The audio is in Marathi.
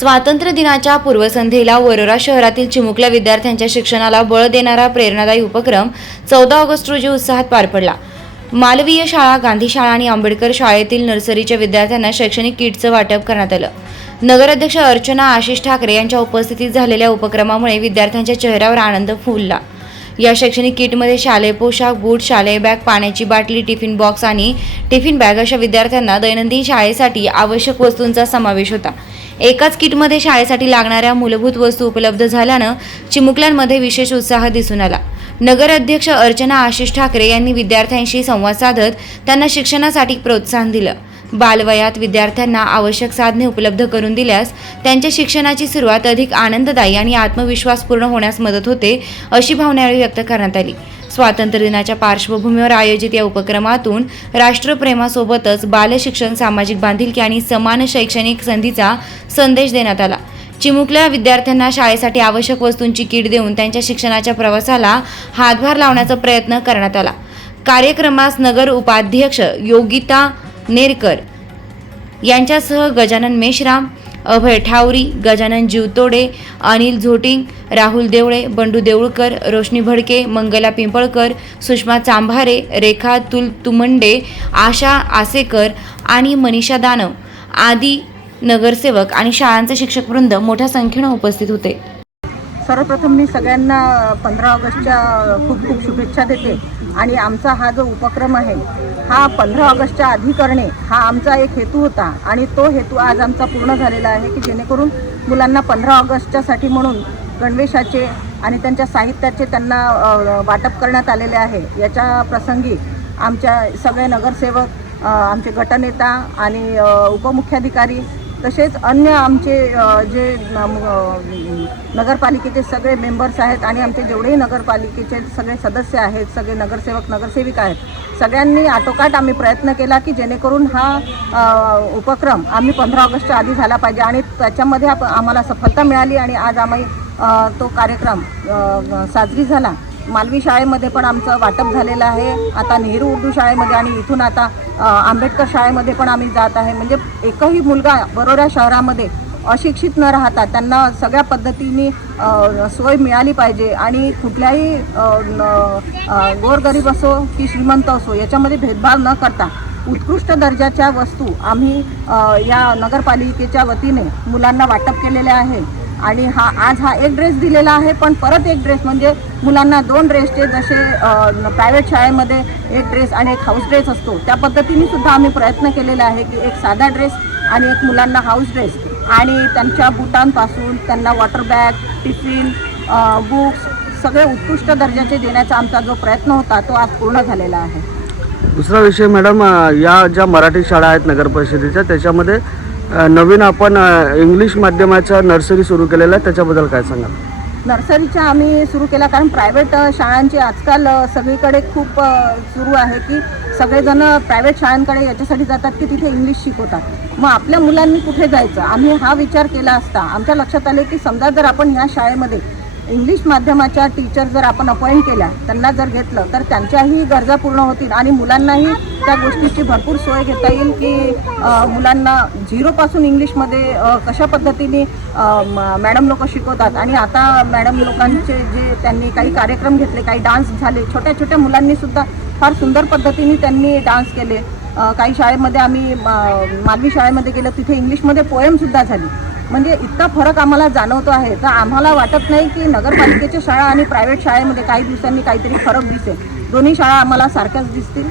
स्वातंत्र्य दिनाच्या पूर्वसंध्येला वरोरा शहरातील चिमुकल्या विद्यार्थ्यांच्या शिक्षणाला बळ देणारा प्रेरणादायी उपक्रम 14 ऑगस्ट रोजी उत्साहात पार पडला। मालवीय शाळा, गांधी शाळा आणि आंबेडकर शाळेतील नर्सरीच्या विद्यार्थ्यांना शैक्षणिक किटचं वाटप करण्यात आलं। नगराध्यक्ष अर्चना आशिष ठाकरे यांच्या उपस्थितीत झालेल्या उपक्रमामुळे विद्यार्थ्यांच्या चेहऱ्यावर आनंद फुलला। या शैक्षणिक किटमध्ये शालेय पोशाख, बूट, शालेय बॅग, पाण्याची बाटली, टिफिन बॉक्स आणि टिफिन बॅग अशा विद्यार्थ्यांना दैनंदिन शाळेसाठी आवश्यक वस्तूंचा समावेश होता। एकाच किटमध्ये शाळेसाठी लागणाऱ्या मूलभूत वस्तू उपलब्ध झाल्यानं चिमुकल्यांमध्ये विशेष उत्साह दिसून आला। नगराध्यक्ष अर्चना आशिष ठाकरे यांनी विद्यार्थ्यांशी संवाद साधत त्यांना शिक्षणासाठी प्रोत्साहन दिलं। बालवयात विद्यार्थ्यांना आवश्यक साधने उपलब्ध करून दिल्यास त्यांच्या शिक्षणाची सुरुवात अधिक आनंददायी आणि आत्मविश्वासपूर्ण होण्यास मदत होते, अशी भावना यावेळी व्यक्त करण्यात आली। स्वातंत्र्य दिनाच्या पार्श्वभूमीवर आयोजित या उपक्रमातून राष्ट्रप्रेमासोबतच बालशिक्षण, सामाजिक बांधिलकी आणि समान शैक्षणिक संधीचा संदेश देण्यात आला। चिमुकल्या विद्यार्थ्यांना शाळेसाठी आवश्यक वस्तूंची किट देऊन त्यांच्या शिक्षणाच्या प्रवासाला हातभार लावण्याचा प्रयत्न करण्यात आला। कार्यक्रमास नगर उपाध्यक्ष योगिता नेरकर यांच्यासह गजानन मेश्राम, अभय ठावरी, गजानन जीवतोडे, अनिल झोटिंग, राहुल देवळे, बंडू देऊळकर, रोशनी भडके, मंगला पिंपळकर, सुषमा चांभारे, रेखा तुमंडे, आशा आसेकर आणि मनीषा दानव आदी नगरसेवक आणि शाळांचे शिक्षकवृंद मोठ्या संख्येने उपस्थित होते। सर्वप्रथम मी सगळ्यांना 15 ऑगस्टच्या खूप खूप शुभेच्छा देते आणि आमचा हा जो उपक्रम आहे हा 15 ऑगस्टच्या आधी करणे हा आमचा एक हेतू होता आणि तो हेतू आज आमचा पूर्ण झालेला आहे की जेणेकरून मुलांना 15 ऑगस्टच्यासाठी म्हणून गणवेशाचे आणि त्यांच्या साहित्याचे त्यांना वाटप करण्यात आलेले आहे। याच्या प्रसंगी आमच्या सगळे नगरसेवक, आमचे गटनेता आणि उपमुख्याधिकारी तसेच अन्य आमचे जे नगरपालिकेचे सगळे मेंबर्स आहेत आणि आमचे जेवढेही नगरपालिकेचे सगळे सदस्य आहेत, सगळे नगरसेवक नगरसेविका आहेत, सगळ्यांनी आटोकाट आम्ही प्रयत्न केला की जेणेकरून हा उपक्रम आम्ही 15 ऑगस्टच्या आधी झाला पाहिजे आणि त्याच्यामध्ये आम्हाला सफलता मिळाली आणि आज आम्ही तो कार्यक्रम साजरी झाला। मालवी शाळेमध्ये पण आमचं वाटप झालेलं आहे, आता नेहरू उर्दू शाळेमध्ये आणि इथून आता आंबेडकर शाळेमध्ये पण आम्ही जात आहे। म्हणजे एकही मुलगा वरोरा शहरामध्ये अशिक्षित न राहता त्यांना सगळ्या पद्धतीने सोय मिळाली पाहिजे आणि कुठल्याही गोरगरीब असो की श्रीमंत असो याच्यामध्ये भेदभाव न करता उत्कृष्ट दर्जाच्या वस्तू आम्ही या नगरपालिकेच्या वतीने मुलांना वाटप केलेले आहे आणि आज हा एक ड्रेस दिलेला आहे, पण परत एक ड्रेस म्हणजे मुलांना 2 ड्रेसचे जसे प्रायव्हेट शाळेमध्ये एक ड्रेस आणि एक हाऊस ड्रेस असतो त्या पद्धतीने सुद्धा आम्ही प्रयत्न केलेला आहे की एक साधा ड्रेस आणि एक मुलांना हाऊस ड्रेस आणि त्यांच्या बुटांपासून त्यांना वॉटर बॅग, टिफिन, बुक्स सगळे उत्कृष्ट दर्जाचे देण्याचा आमचा जो प्रयत्न होता तो आज पूर्ण झालेला आहे। दुसरा विषय मॅडम, या ज्या मराठी शाळा आहेत नगर परिषदेच्या त्याच्यामध्ये नवीन आपण इंग्लिश माध्यमाचा नर्सरी सुरू केलेला आहे, त्याच्याबद्दल काय सांगाल? नर्सरीच्या आम्ही सुरू केला कारण प्रायव्हेट शाळांची आजकाल सगळीकडे खूप सुरू आहे की सगळेजण प्रायव्हेट शाळांकडे याच्यासाठी जातात की तिथे इंग्लिश शिकवतात। मग आपल्या मुलांनी कुठे जायचं आम्ही हा विचार केला असता आमच्या लक्षात आले की समजा जर आपण ह्या शाळेमध्ये इंग्लिश माध्यमाच्या टीचर जर आपण अपॉइंट केल्या, त्यांना जर घेतलं तर त्यांच्याही गरजा पूर्ण होतील आणि मुलांनाही त्या गोष्टीची भरपूर सोय घेता येईल की मुलांना झिरोपासून इंग्लिशमध्ये कशा पद्धतीने मॅडम लोक शिकवतात आणि आता मॅडम लोकांचे जे त्यांनी काही कार्यक्रम घेतले, काही डान्स झाले, छोट्या छोट्या मुलांनीसुद्धा फार सुंदर पद्धतीने त्यांनी डान्स केले। काही शाळेमध्ये आम्ही मालवी शाळेमध्ये गेलो तिथे इंग्लिशमध्ये पोएमसुद्धा झाली। म्हणजे इतका फरक आम्हाला जाणवतो आहे तर आम्हाला वाटत नाही की नगरपालिकेच्या शाळा आणि प्रायव्हेट शाळेमध्ये काही दिवसांनी काहीतरी फरक दिसेल, दोन्ही शाळा आम्हाला सारख्याच दिसतील।